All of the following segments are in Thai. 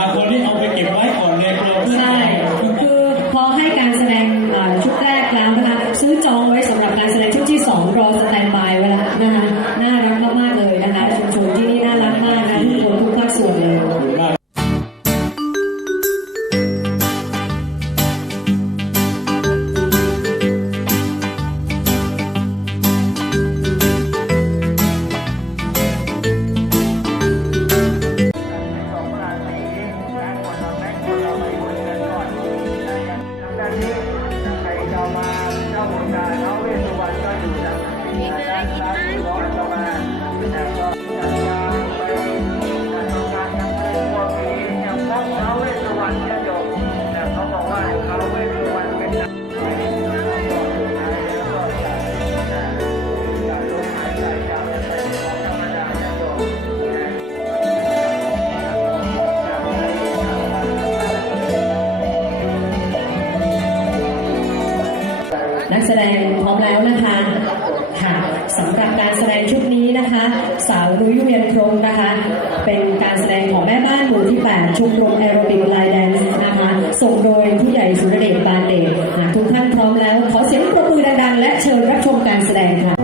บางคนที่เอาไปเก็บไว้ก่อนเลยกลัวใช่ คือพอให้การแสดง ครบนะคะ เป็นการแสดงของแม่บ้านหมู่ที่ 8 ชุมรมแอโรบิกไลแดนส์นะคะ ส่งโดยผู้ใหญ่สุรเดชปานเดชทุกท่านพร้อมแล้ว ขอเสียงปรบมือดังๆ และเชิญรับชมการแสดงค่ะ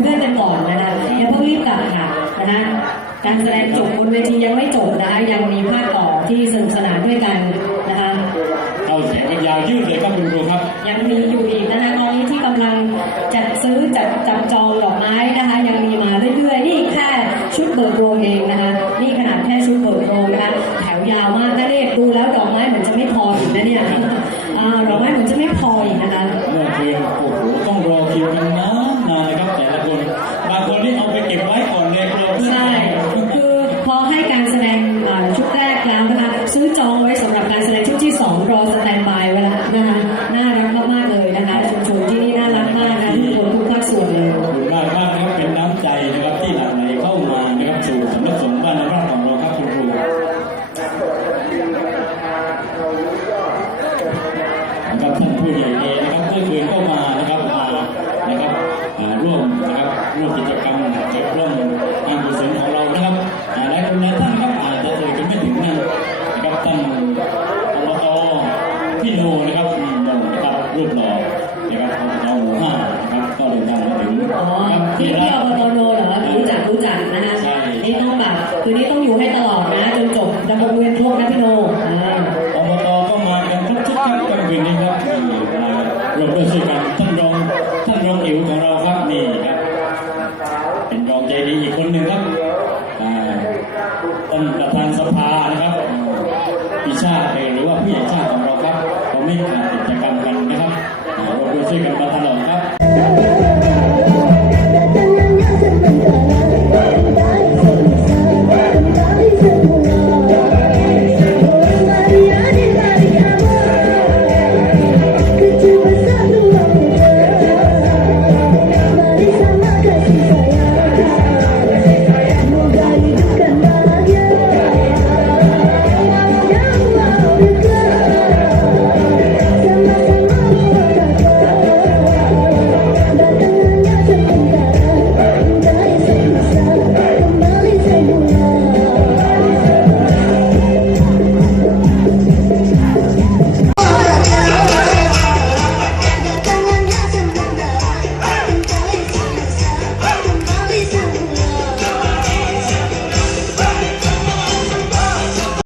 เพื่อนกันก่อนนะคะย่าเพิ่งรีบกลับค่ะนะคะการแสดงจบบนเวทียังไม่จบนะคะยังมีภาคต่อที่สนุกสนานด้วยกันนะคะเอาเสียงกันยาวยืดเลยครับคุณครูครับ ยังมีอยู่อีกนะคะตอนนี้ที่กำลังจัดซื้อจัดจับจองหดอก